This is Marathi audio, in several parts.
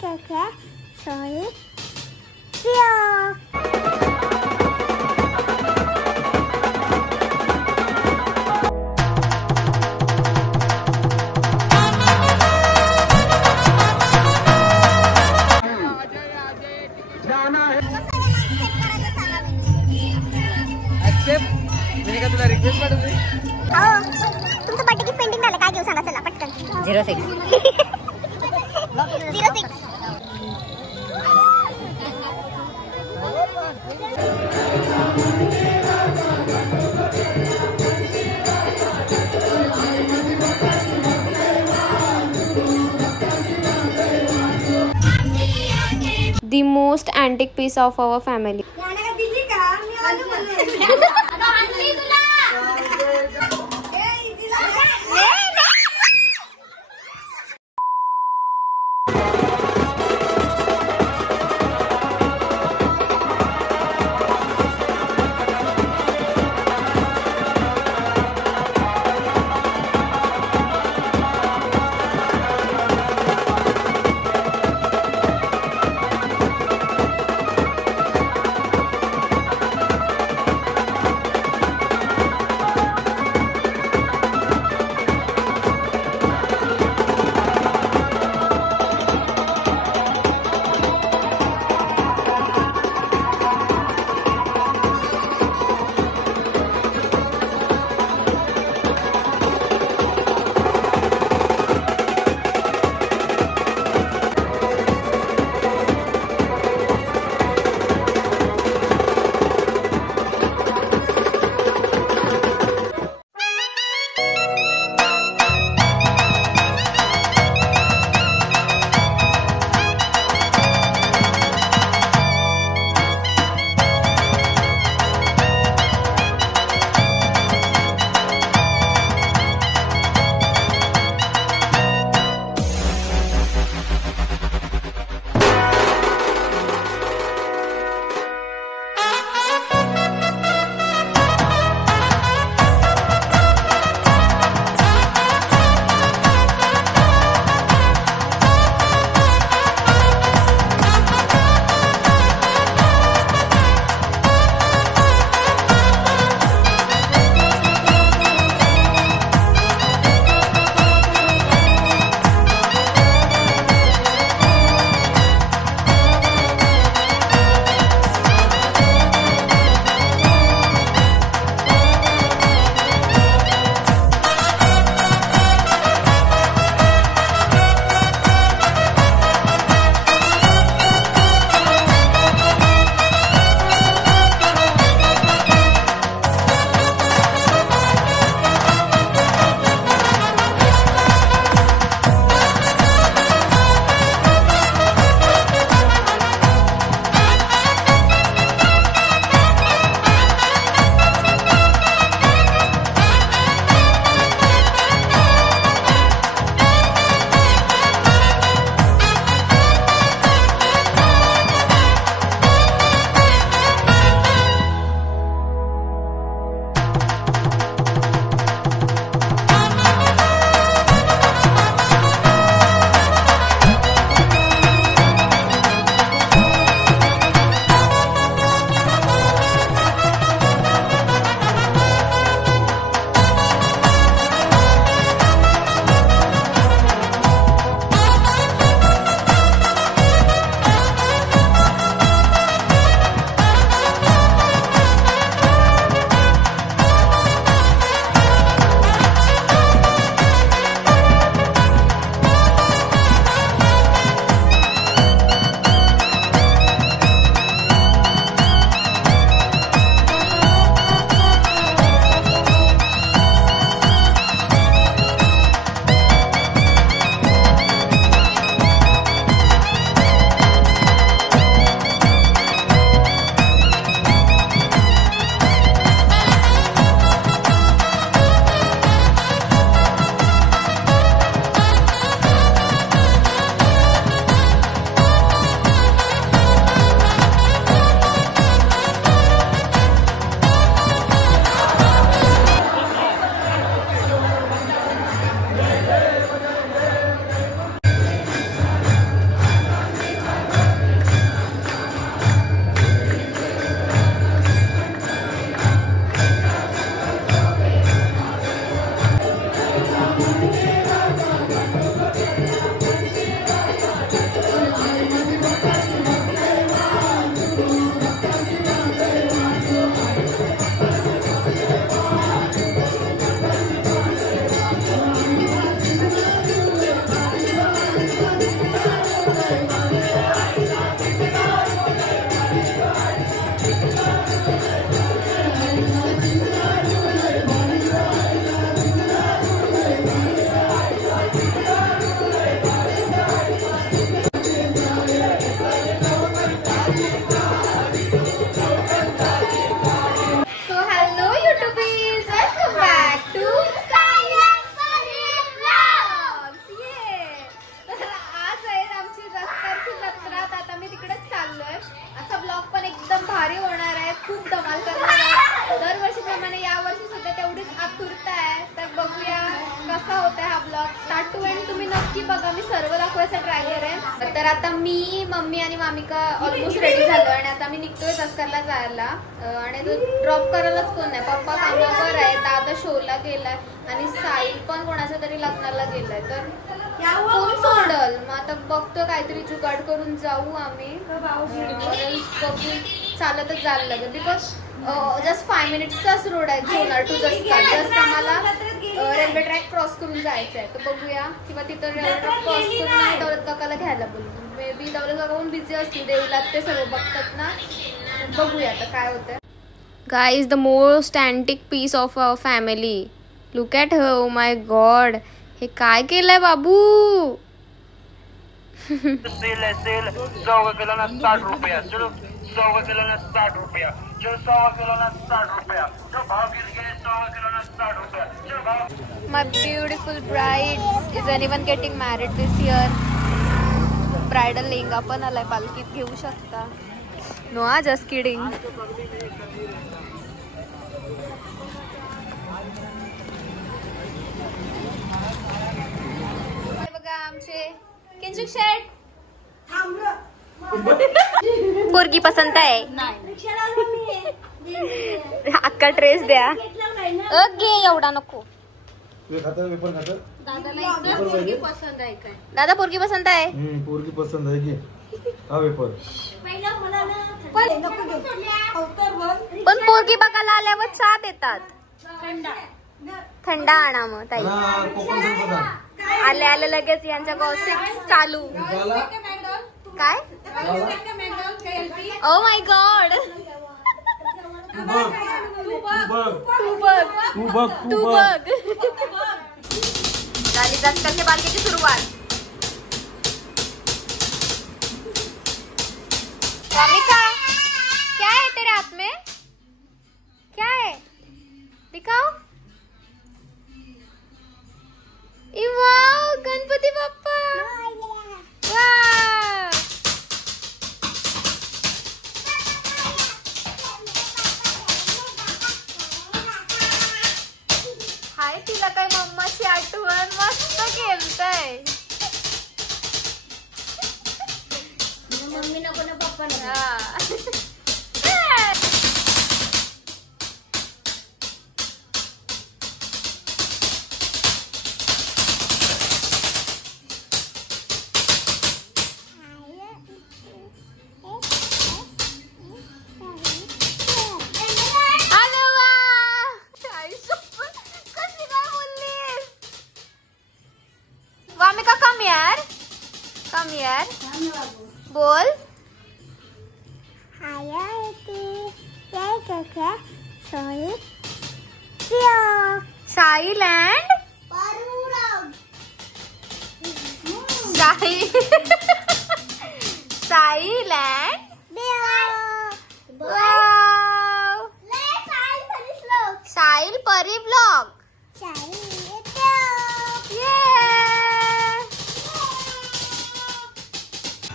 check soy Rio. मैंने तुला रिक्वेस्ट पाठवली. तुमचं बर्थडे गिफ्ट पेंडिंग झालं काय घेऊ सांगा चला पटकन. 06 06 The most antique piece of our family. बाकी बघा मी सर्व दाखवायचा ट्राय करेन. तर आता मी मम्मी आणि मामिका ऑलमोस्ट रेडी झालो आणि आता मी निघतोय तस्करला जायला. आणि तो ड्रॉप करायलाच कोण नाही. पप्पा कामावर आहे, दादा शोला गेलाय आणि साहिल पण कोणाच्या तरी लग्नाला गेलाय. तर कोण सोडल. मग आता बघतो काहीतरी जुगाड करून जाऊ आम्ही. चालतच जायला लागेल बिकॉज जस्ट 5 मिनिट्सचाच रोड आहे सोनार टू जस्ट आम्हाला रेल्वे ट्रॅक क्रॉस करून जायचं आहे. तर बघूया किंवा तिथं रेल्वे ट्रॅक क्रॉस करून दौलत काकाला घ्यायला बोलतो. मे बी दौलत काका पण बिझी असतील, देऊलात ते सर्व बघतात ना. बघूया आता काय होतं. Guys the most antique piece of our family. Look at her. Oh my god, हे काय केलंय बाबू. सेल है सेल. 100 का किलो ना 60 रुपया. चलो 100 का किलो ना 60 रुपया. जो 100 का किलो ना 60 रुपया. जो भाव गिर गए 100 का किलो ना 60 रुपया. जो भाव. My beautiful bride. Is anyone getting married this year? Bridal lehenga पण आलाय, पालखीत घेऊ शकता. नो आ जस्ट किडिंग. बघा आमचे किंचुक शर्ट. पोरगी पसंत आहे. अक्का ड्रेस द्या. ओके एवढा नको. दादा पोरगी पसंत आहे. पोरगी पसंद आहे की हा पेपर. पण पोरगी बघायला आल्यावर चहा देतात. थंडा आणा मग ताई. आले आले लगेच यांच्या गॉसिप चालू. काय ओ माय गॉड. तू बघ. झाली दस्तरच्या बालकीची सुरुवात. रामिका क्या है तेरे हाथ में, क्या है दिखाओ. वाव गणपती बाप्पा. वाव हाय. तिला काय मम्माची आठवण. मस्त खेळताय. मम्मी नको ना पप्पा ना. कम यार बोल. साहिल अँड साहिल अँड साहिल परी ब्लॉग.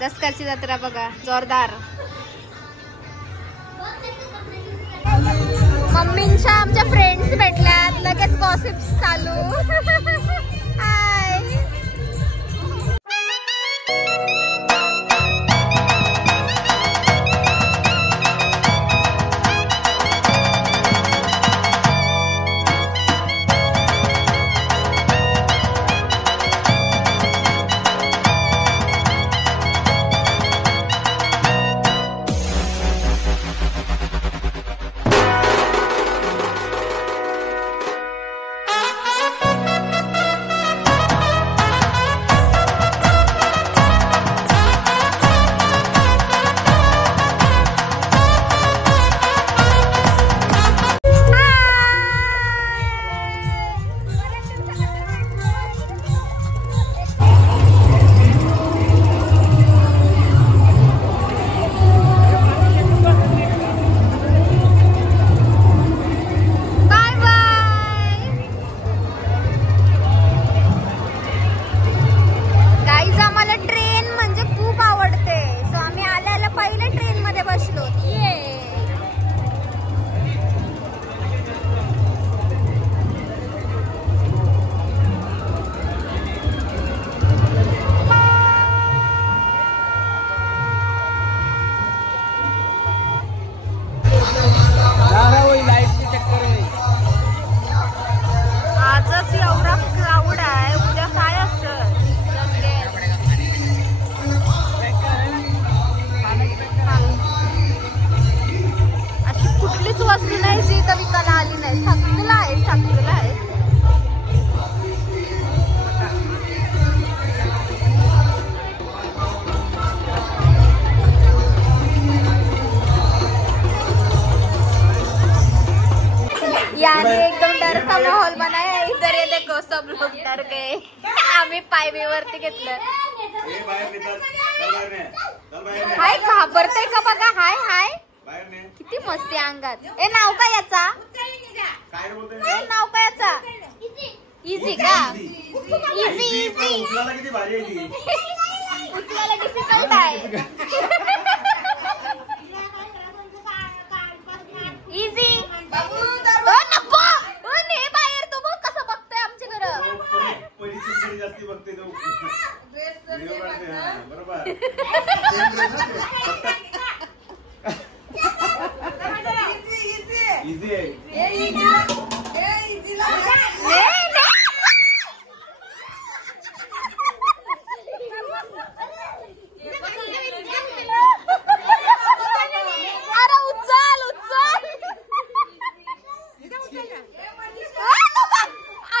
दसकरची जत्रा बघा जोरदार. मम्मींच्या आमच्या फ्रेंड्स भेटल्यात. लगेच गॉसिप्स चालू. सब लोग डर गए. आम्ही पायवे वरती घेतलं. हाय घाबरतय का बघा. हाय हाय किती मस्ती अंगात. ए नाव काय याचा. नाव काय याचा. इझी का. इझी इझी उचलायला डिफिकल्ट आहे. इझी नको ने बाहेर. तो बघ कसं बघतोय आमच्या घर. जास्ती बघते तो बरोबर. इझी आहे. अरे उचल उचल.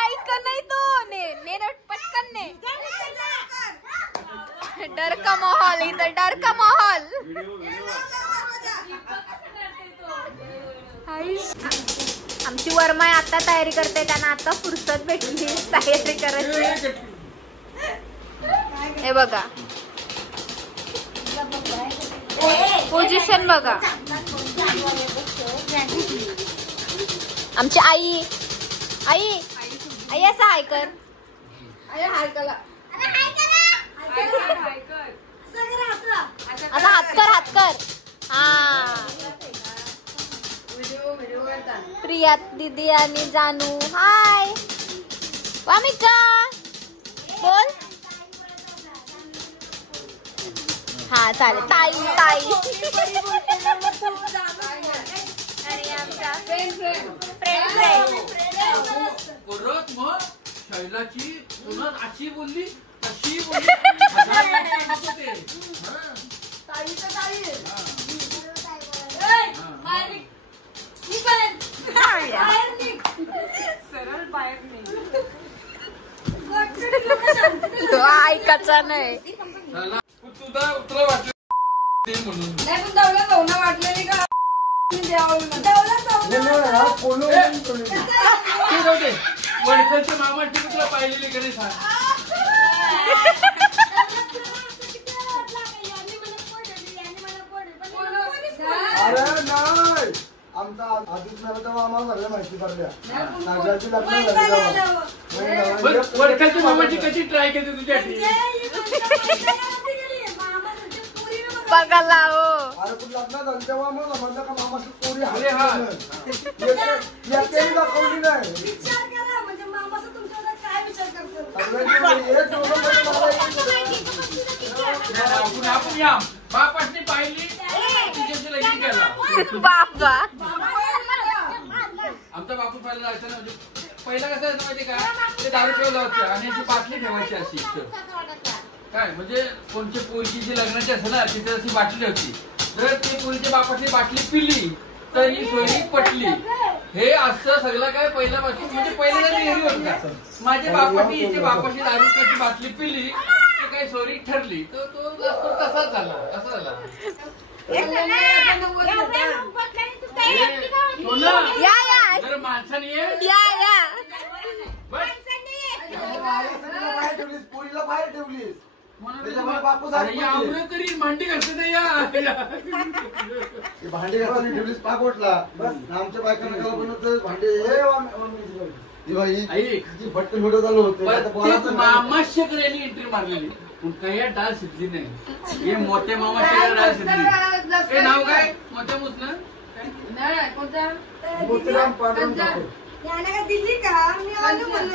ऐक नाही तो ने पटकन ने. डर का माहौल इधर. डर का माहौल. आमची वर्मा आता तयारी करते. त्यांना आता फुरसत भेटली तयारी करायची. हे बघा पोझिशन बघा. आमची आई आई आई असं हाय कर. आता हात कर हात कर. हा प्रिया दीदी आणि जानू. हाय वामिका बोल. हा चालेल. ताई ताई आणि आमच्या फ्रेंड परत मग शैलाची पुन्हा अशी बोलली तशी बोलली. ऐकायचा नाही. तुला वाटलं म्हणून वाटलेली का वडखलच्या मामाची तुला पाहिलेली का नाही सांग. अरे नाही आमचा आधीच मला तेव्हा आम्हाला सगळ्या माहिती पडल्या. नागराची लग्न झाली वडखलच्या मामाची कशी ट्राय केली तुझ्यासाठी. बघायला हो. अरे पण लग्न झालं तेव्हा मग समजलं का मामाची पोरी अरे हा दाखवली नाही. आपण या बापासनी पाहिली तिच्याशी लगीन केला. बाबा आमचा बापू पहिला जायचं ना. म्हणजे पहिला कसं आहे माहिती का ते दारू पिऊन जायचे आणि अशी बाटली ठेवायची अशी काय म्हणजे कोणची पोरगी जी लग्नाची असेल ना तिथे अशी बाटली होती. जर ती पोरीच्या बापाची बाटली पिली तर ही सोयरी पटली. हे असं सगळं काय पहिल्यापासून म्हणजे पहिल्या घरी होत का. माझ्या बापाची हिच्या बापाची दारूची बाटली पिली तर काही सोयरी ठरली तर तो तसाच झाला. असा झाला. या या जर माणसाने या या पोरीला बाहेर ठेवलीस. करी भांडी घालते या भांडी घालून ठेवलीस पाकोटला. बस आमच्या बायकांना बनवत भांडे भट्ट व्हिडिओ चालू होते. मामाशेकर यांनी एंट्री मारलेली पण काही डाळ शिजली नाही. हे मोठ्या मामाशेकर डाळ शिजली. हे नाव काय मोठ्या मुसलं मोतीराम पांडुरंग ठाकूर. दिली का मी आलो म्हणून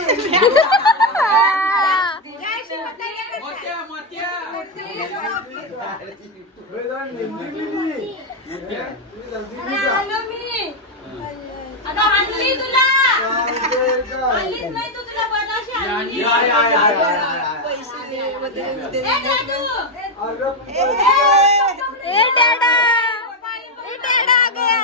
मोठ्या मोठ्या आलो मी. आता आणली तुला आणलीच नाही तू. तुला बनाशी आणली. ए डॅडा ए डॅडा आ गया.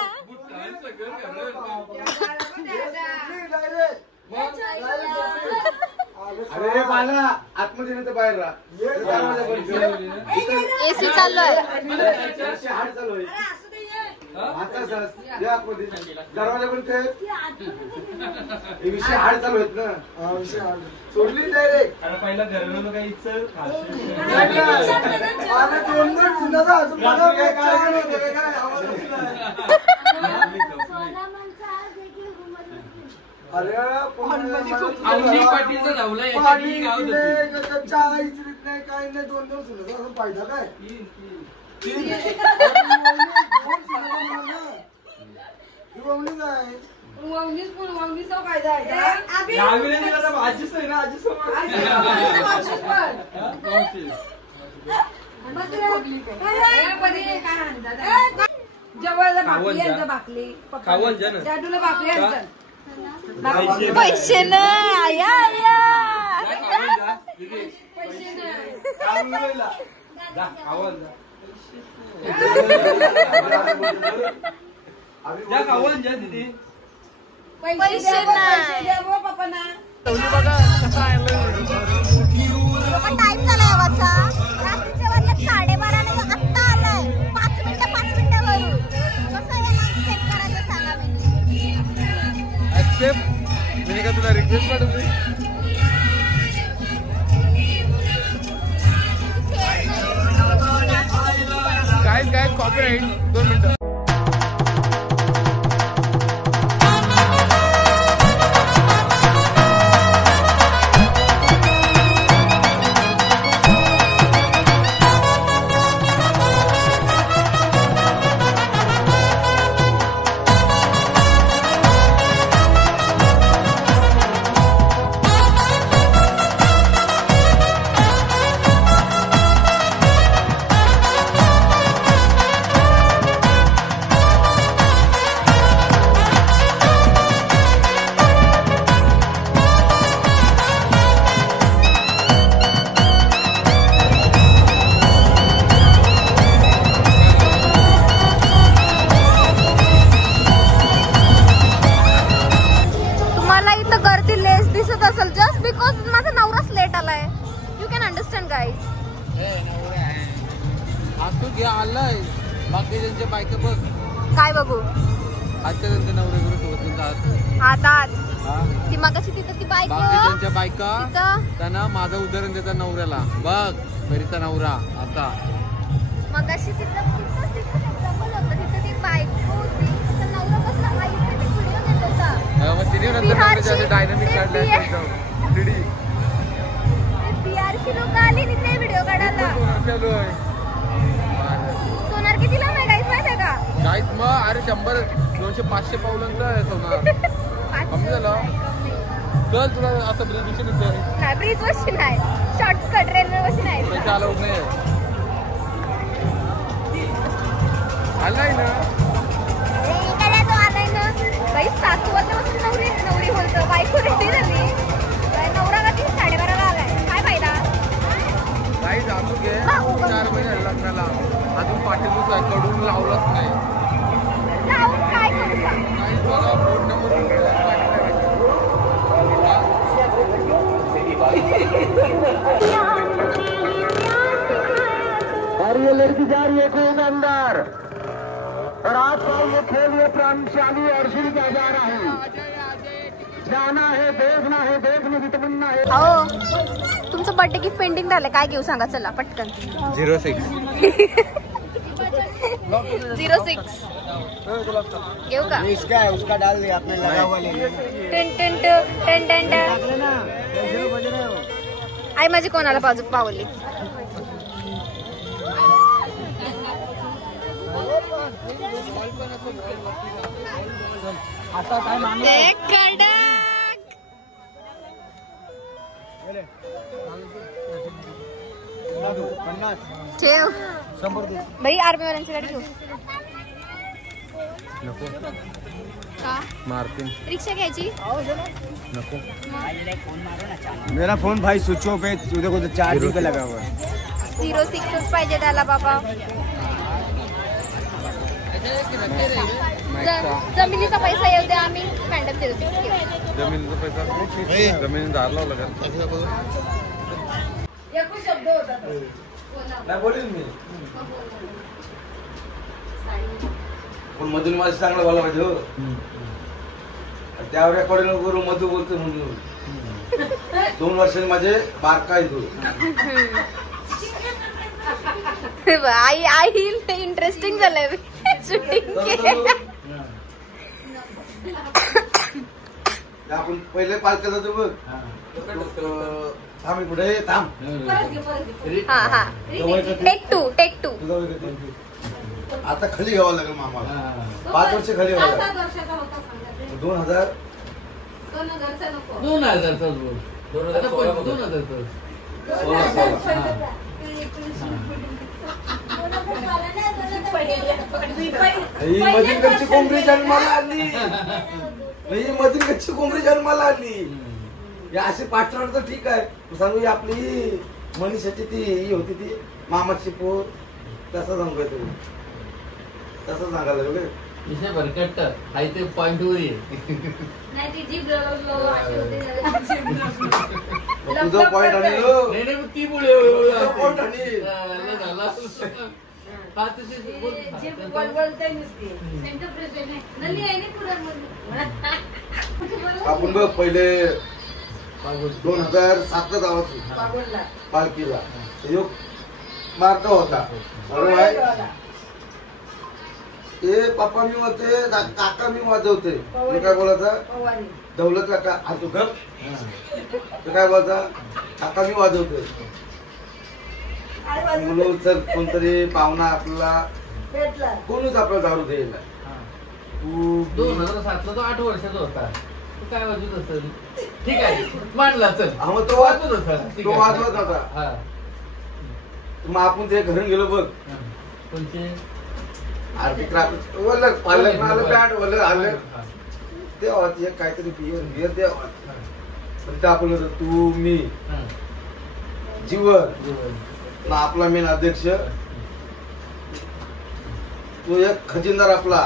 अरे बाला आतमध्ये नाही तर बाहेर राहा. एसी चालू आहे. हाड चालू आहे. आता सर या आतमध्ये दरवाजा पण ते हे विषय हाड चालू आहेत ना. हा विषय हाड सोडली डायरेक्ट. अरे पहिला घरनं काही चल अरे दोन सुंदर असं मला काय अरे अवनी पाटीलचा धावला याच्यात गाव होतं. चहा इचरीत नाही काही नाही. दोन सुंदर असं फायदा काय वावणीचा फायदा आहे. आजीच आहे ना आजीच जवळला भाकली यांचं भाकली खावण जा ना. जाडूला भाकली यांचं पैसे ना आया आया खावण जा दीदी. पैसे द्या पप्पा ना. टाइम झालाय आवाजचा. रात्रीचे वाजले 12:30 आत्ता आलाय. 5 मिनिटावरून कसं सेट करायचं सांगा मी. ऍक्सेप्ट मी का तुला रिक्वेस्ट पाठवली. काय कॉपीराइट 2 मिनिटं. जस्ट बिकॉज माझा नवराच लेट आलाय. You can understand guys. असू घ्या आलाय. बाकी त्यांच्या बायका बघ काय बघू. आजच्या त्यांच्या नवऱ्याकडे आता ती मगाशी तिथं ती बायका बाकीच्या बायका त्यांना माझं उदाहरण देतात नवऱ्याला. बघ घरीचा नवरा असा. मगाशी तिथं एक्झाम्पल होतं. तिथं ती बायको होती. तिचा नवरा कसला आईस्टेटिक व्हिडिओ देत होता. मग तिने नंतर नवऱ्याचे डायनामिक काढले. बिहारची लोक आली आणि ते व्हिडिओ काढायला. सोनार कितीला नाही गाईस माहिती आहे का. काहीच मग अरे 100 200 500 पावलांचा आहे सोनार. कमी झालं. चल तुला असं ब्रिज विषय नाही. ब्रिज वरची नाही. शॉर्टकट रेल्वे वरची नाही. पैसे अलाउड नाही. आलाय ना तो आलाय ना बाई. 7 वाजल्यापासून नवरी बोलतो. बायको रेडी झाली. नवरा का 12:30ला आलाय. काय फायदा. काही जाणू घे. 4 महिने लग्नाला अजून पाठीबूस आहे. कडून लावलंच नाही. लावून काय करू सांग. काही बघा फोन नंबर और ये लड़की जा रही है खूब अंदर. और आज का ये खेल ये प्राणशाली अर्जुन का जा रहा है. जाना है देखने की तमन्ना है. हो तुमचं बर्थडे गिफ्ट पेंडिंग झालं. काय घेऊ सांगा चला पटकन. 06 घेऊ का. इसका है उसका डाल दिया आपने लगा हुआ ले. टन आई माझी कोणाला बाजू पावली. आता काय मागणी ठेव 100 दे. भाई आर्मी वाल्यांची गाडी घेऊ. नको का मारतीन. रिक्षा घ्यायची. नको. मेरा फोन भाई स्विच ऑफ है. उधर को तो चार्जिंग पे लगा हुआ है. 06 पाहिजे त्याला बाबा. जमिनीचा पैसा येऊ द्या. आम्ही फॅन्टम 06 घेऊ. जमिनीचा पैसा जमीन दार लावला का. एकच शब्द होता तो. नाही बोलेल मी. पण मधून माझं चांगलं बोला पाहिजे हो. त्यावर रेकॉर्डिंग करू मधू बोलतो म्हणून 2 वर्षांनी माझे बारका आहे तो. आई आई इंटरेस्टिंग झालंय शूटिंग आपण पहिले पालखी जातो बघ. थांब पुढे थांब. हा टेक टू आता खाली घ्यावं लागेल मामाला. 5 वर्ष खाली घ्यावं लागेल. 2000 ही मधील कोंबडी जन्माला आली. ही मधील कच्ची कोंबडी जन्माला आली. या अशी पाठराड तर ठीक आहे. सांगू आपली मनीषाची ती होती ती मामाची पोर. तसं सांगू तू तसं सांगायला लागलं. विषय भरकट हाय ते पॉइंट वर ये. तुझा पॉइंट आणि नाही ती मुळे पॉइंट आणि आपण बघ पहिले 2007 गावात पालखीला योग मार्ग होता. बरोबर. ते पप्पा मी होते काका मी वाजवते. मी काय बोलायचा दौलत काका हा तू गप. काय बोलायचा काका मी वाजवते. मुलं चल कोणतरी पाहुणा आपला कोणच आपला दारू द्यायला. तू 2007 तो 8 वर्षाचा होता. तू काय वाजवत असेल ठीक आहे मानला चल. मग तो वाजवत होता. तो वाजवत होता. मग आपण ते घरून गेलो बघ. कोणते पालक बँड वल्ल आलं तेव्हा काहीतरी बियर द्यावा. पण आपण तू मी जीवन आपला मेन अध्यक्ष तो एक खजिनदार आपला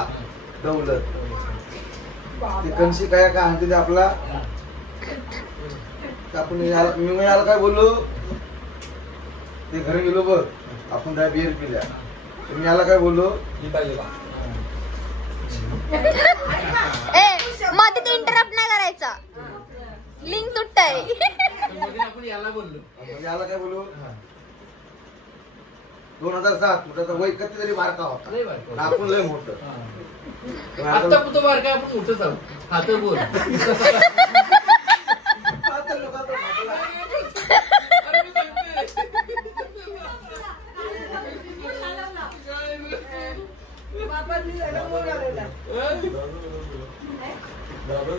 दौलत. ते कणशी काय काय आणते ते आपला. आपण मी याला काय बोललो ते घरी गेलो बघ. आपण त्या बियर पिल्या. मी याला काय बोललो मध्ये ते इंटरप्ट नाही करायचा. लिंक तुटताय. आपण याला बोललो. याला काय बोलू 2007 त्याचा वय किती तरी बारका होता. आपण लय मोठं. आता तो बारका आपण मोठंच आहोत. हा तर बोल. दारू